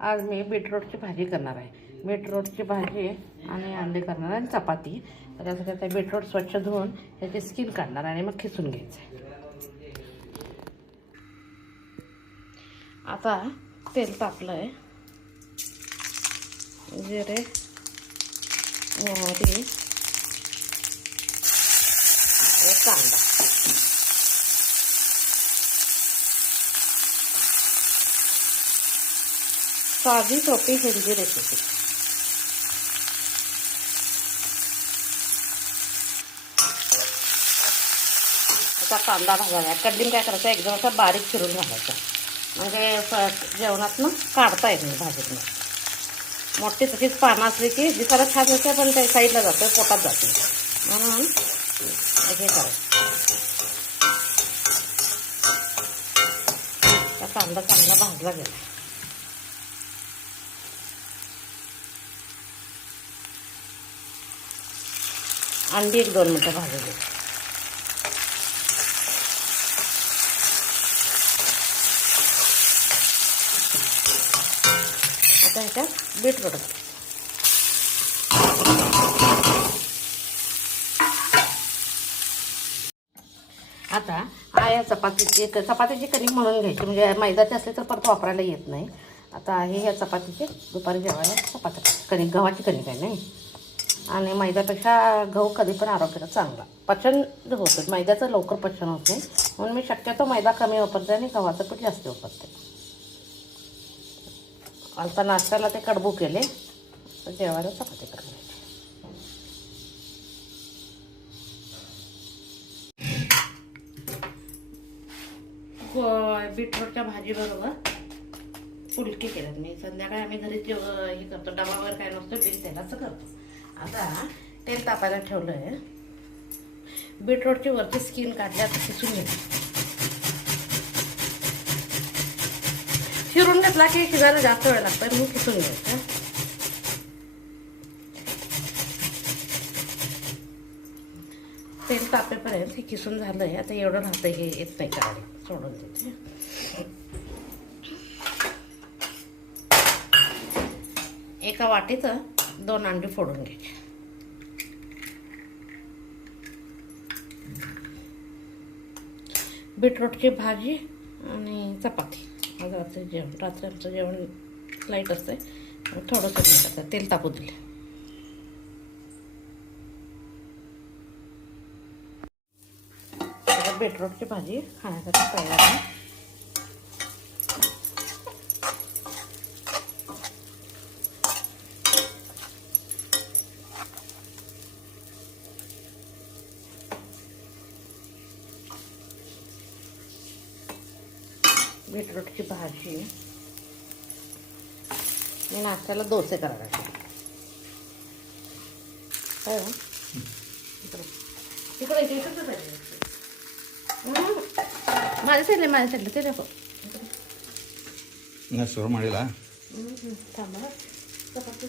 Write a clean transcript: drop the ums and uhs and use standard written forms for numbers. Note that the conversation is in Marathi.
आज मी बीटरूटची भाजी करणार आहे। बीटरूटची भाजी आणि अंडे करणार आणि चपाती। तर त्यासाठी बीटरूट स्वच्छ धुवून त्याची स्किन काढणार आणि मग खिसून घ्यायचं। आता तेल तापलं आहे, जिरे मोहरी कांदा साधी सोपी हेल्दी रेसिपी। आता कांदा भाजायला कटिंग काय करायचं एकदम असं बारीक चिरून घालायचं, म्हणजे जेवणात काढता येत नाही भाजीतनं। मोठी तशीच पानं असली की दिसायला छान होते, पण ते साईडला जातं, पोटात जाते, म्हणून हे करायचं। कांदा चांगला भाजला गेला, अंडी 1-2 मिनिटं भाजली। आता ह्याच्यात बीटरूट आता आया चपातीची कणिक म्हणून घ्यायची, म्हणजे मैद्याची असले तर परत वापरायला येत नाही। आता आहे ह्या चपातीचे दुपारी जेवायला चपाती कणिक, गव्हाची कणिक आहे नाही, आणि मैद्यापेक्षा गहू कधी पण आरोग्याला चांगला, पचन होतं, मैद्याचं लवकर पचन होत नाही, म्हणून मी शक्यतो मैदा कमी वापरते आणि गव्हाचं पीठ जास्त वापरते। आता नाश्त्याला ते कडबू केले, तर जेवायला चपाती करायची। बीटरूटच्या भाजीबरोबर फुलकी केल्यात मी। संध्याकाळी आम्ही घरी हे करतो, डबा वगैरे काय नसतं, बीट तेलाचं करतो। आता तेल तापायला ठेवलं आहे, बीटरूटची वरची स्किन काढली, आता खिसून घेतली। शिरून घेतला की शिजायला जास्त वेळ लागतो, म्हणून खिसून घ्यायचं। तेल तापेपर्यंत हे खिसून झालं आहे, आता एवढं राहतं, हे येत नाही काढे, सोडून देते। एका वाटीत 2 अंडी फोडून घ्यायची। बीटरूटची भाजी आणि चपाती। आज रात्री आमचं जेवण लाईट असतं, थोडंसं मीठ, तेल तापू दिले। आता बीटरूटची भाजी खाण्यासाठी तयार आहे। बीटरूटची भाजी मी नाश्त्याला डोसे करायला माझ्या साईडला ते दाखव ಶುರು ಮಾಡಿಲ್ಲ थांबा चपाती